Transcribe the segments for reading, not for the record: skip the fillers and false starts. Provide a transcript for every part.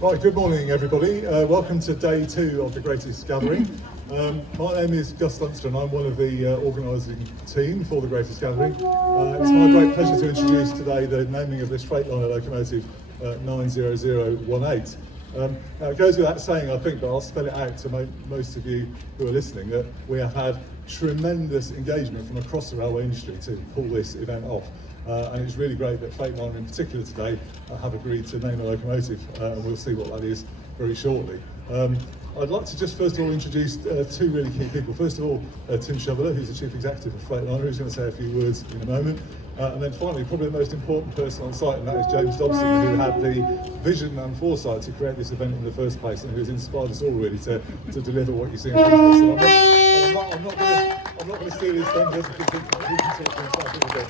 Right, good morning everybody. Welcome to day 2 of the Greatest Gathering. My name is Gus Dunster. I'm one of the organising team for the Greatest Gathering. It's my great pleasure to introduce today the naming of this Freightliner locomotive 90018. Now it goes without saying, I think, but I'll spell it out to most of you who are listening, that we have had tremendous engagement from across the railway industry to pull this event off. And it's really great that Freightliner in particular today have agreed to name a locomotive, and we'll see what that is very shortly. I'd like to just first of all introduce two really key people. First of all, Tim Shoveler, who's the Chief Executive of Freightliner, who's going to say a few words in a moment. And then finally, probably the most important person on site, and that is James Dobson, who had the vision and foresight to create this event in the first place, and who's inspired us all really to deliver what you see in front of us. So I'm not going to steal his thunder because he can talk to himself a little bit.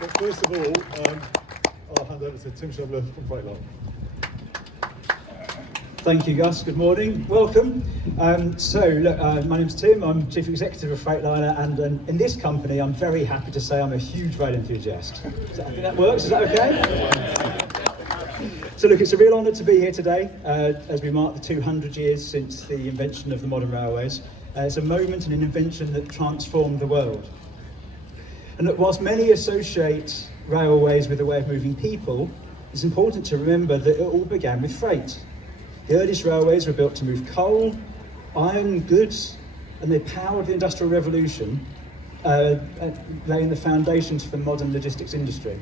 But first of all, I'll hand over to Tim Shoveler from Freightliner. Thank you, Gus. Good morning. Welcome. My name's Tim. I'm Chief Executive of Freightliner, and in this company, I'm very happy to say I'm a huge rail enthusiast. I think that works. Is that okay? So look, it's a real honour to be here today as we mark the 200 years since the invention of the modern railways. It's a moment and an invention that transformed the world. And look, whilst many associate railways with a way of moving people, it's important to remember that it all began with freight. The earliest railways were built to move coal, iron, goods, and they powered the Industrial Revolution, laying the foundations for the modern logistics industry.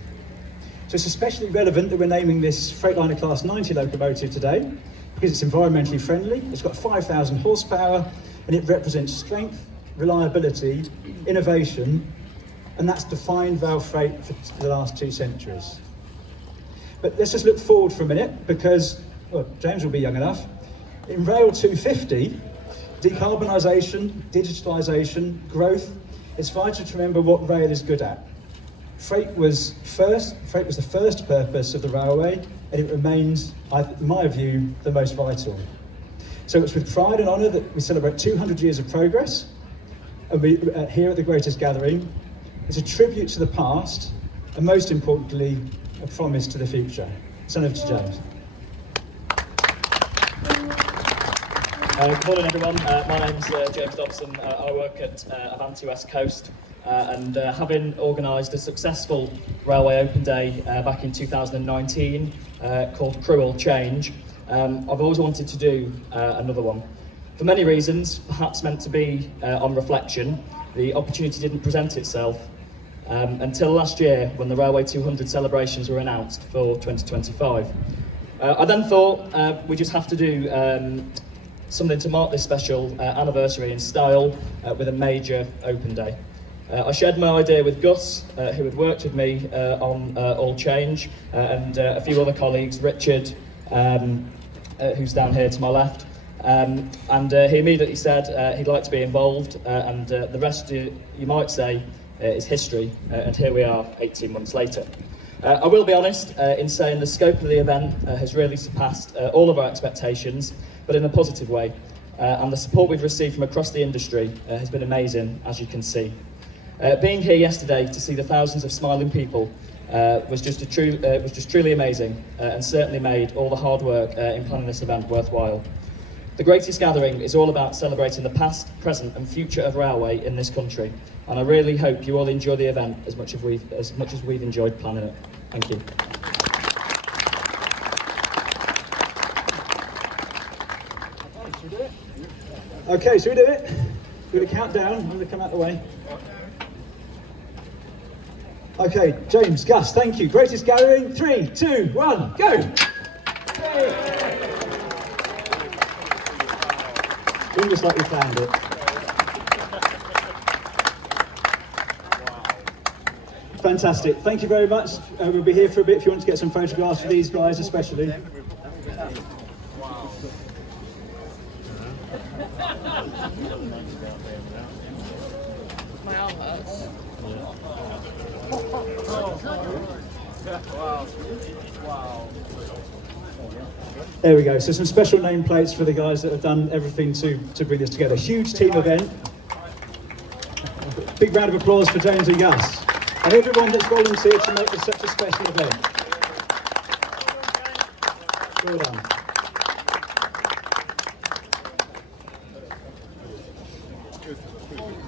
So it's especially relevant that we're naming this Freightliner Class 90 locomotive today, because it's environmentally friendly, it's got 5,000 horsepower, and it represents strength, reliability, innovation, and that's defined rail freight for the last 2 centuries. But let's just look forward for a minute, because James will be young enough. In Rail 250, decarbonisation, digitalisation, growth, it's vital to remember what rail is good at. Freight was the first purpose of the railway, and it remains, in my view, the most vital. So it's with pride and honour that we celebrate 200 years of progress, and we, here at the Greatest Gathering. It's a tribute to the past, and most importantly, a promise to the future. So over to James. Good morning everyone, my name's James Dobson. I work at Avanti West Coast, and having organised a successful Railway Open Day back in 2019 called Cruel Change, I've always wanted to do another one. For many reasons, perhaps meant to be on reflection, the opportunity didn't present itself until last year when the Railway 200 celebrations were announced for 2025. I then thought we just have to do something to mark this special anniversary in style with a major open day. I shared my idea with Gus, who had worked with me on All Change, and a few other colleagues, Richard, who's down here to my left, and he immediately said he'd like to be involved, and the rest, you might say, is history, and here we are 18 months later. I will be honest in saying the scope of the event has really surpassed all of our expectations, but in a positive way, and the support we've received from across the industry has been amazing, as you can see. Being here yesterday to see the thousands of smiling people was just truly amazing, and certainly made all the hard work in planning this event worthwhile. The Greatest Gathering is all about celebrating the past, present and future of railway in this country, and I really hope you all enjoy the event as much as we've enjoyed planning it. Thank you. Okay, should we do it? Do a countdown. I'm going to come out the way. Okay, James, Gus, thank you. Greatest Gathering, 3, 2, 1, go! Almost like we planned it. Fantastic. Thank you very much. We'll be here for a bit if you want to get some photographs for these guys especially. My arm hurts. Wow. There we go. So some special nameplates for the guys that have done everything to bring this together. Huge team event. Big round of applause for James and Gus. And everyone that's volunteered to make this such a special event. Well done. good.